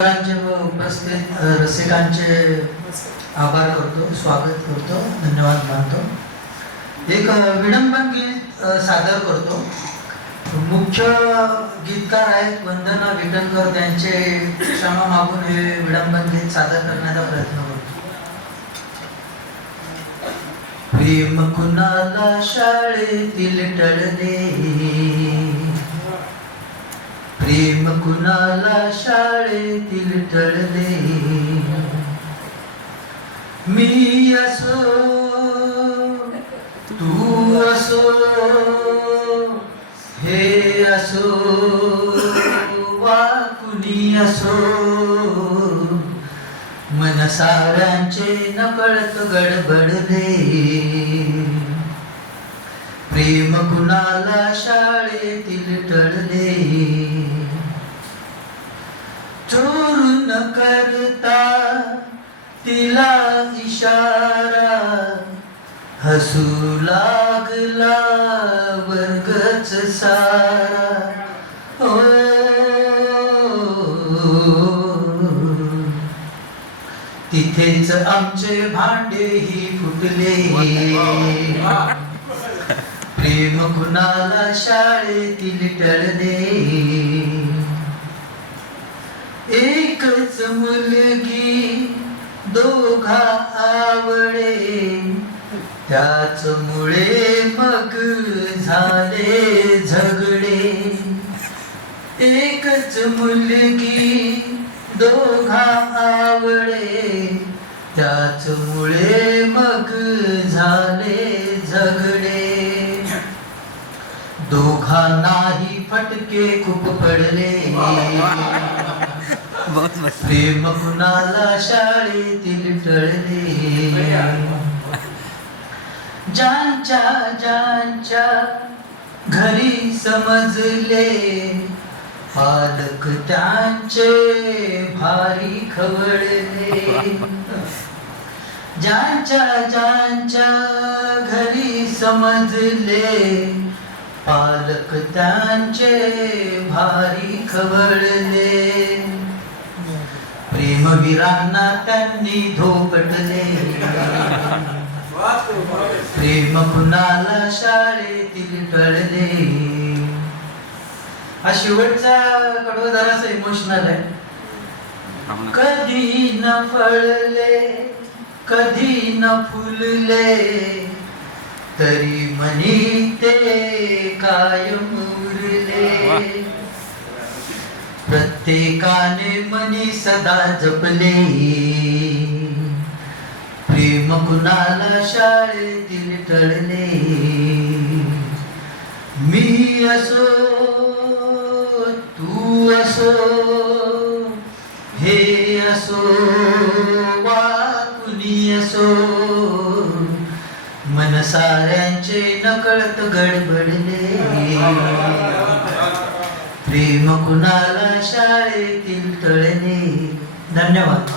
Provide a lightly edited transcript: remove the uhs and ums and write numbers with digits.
उपस्थित रसिकांचे आभार करतो, स्वागत करतो, धन्यवाद मानतो। एक विडंबन गीत सादर करतो। मुख्य गीतकार आहेत वंदना विटणकर, त्यांचे क्षमा मागून हे विडंबन गीत सादर करण्याचा प्रयत्न करतो। प्रेम कुणाला शाळेतील टळले, प्रेम कुणाला शाळेतील टळले, मी असो तू असो हे असो वा कुणी असो, मन साऱ्यांचे नकळत गडबडले, प्रेम कुणाला शाळेतील टळले, चोरून करता तिला इशारा, हसू लागला वर्गच सारा, ओ तिथेच आमचे भांडेही फुटले, प्रेम कुणाला शाळेतील टळले, एकच मुलगी दोघा आवडे, त्याचमुळे मग झाले झगडे, एकच मुलगी दोघा आवडे, त्याचमुळे मग झाले झगडे, दोघांनाही फटके खूप पडले, प्रेम कुणाला शाळेतील टळले, ज्यांच्या घरी समजले, पालक त्यांचे भारी खवळले, ज्यांच्या घरी समजले, पालक त्यांचे भारी खवळले, प्रेमवीरांना त्यांनी धोपटले, प्रेम कुणाला शाळेतील टळले। हा शेवटचा कडवं जरासं इमोशनल आहे। कधी न फळले कधी न फुलले, तरी मनी ते कायम उरले, प्रत्येकाने मनी सदा जपले, प्रेम कुणाला शाळेतील टळले, मी असो तू असो हे असो वा कुणी असो, मन साऱ्यांचे नकळत गडबडले, प्रेम कुणाला शाळेतील टळले। धन्यवाद।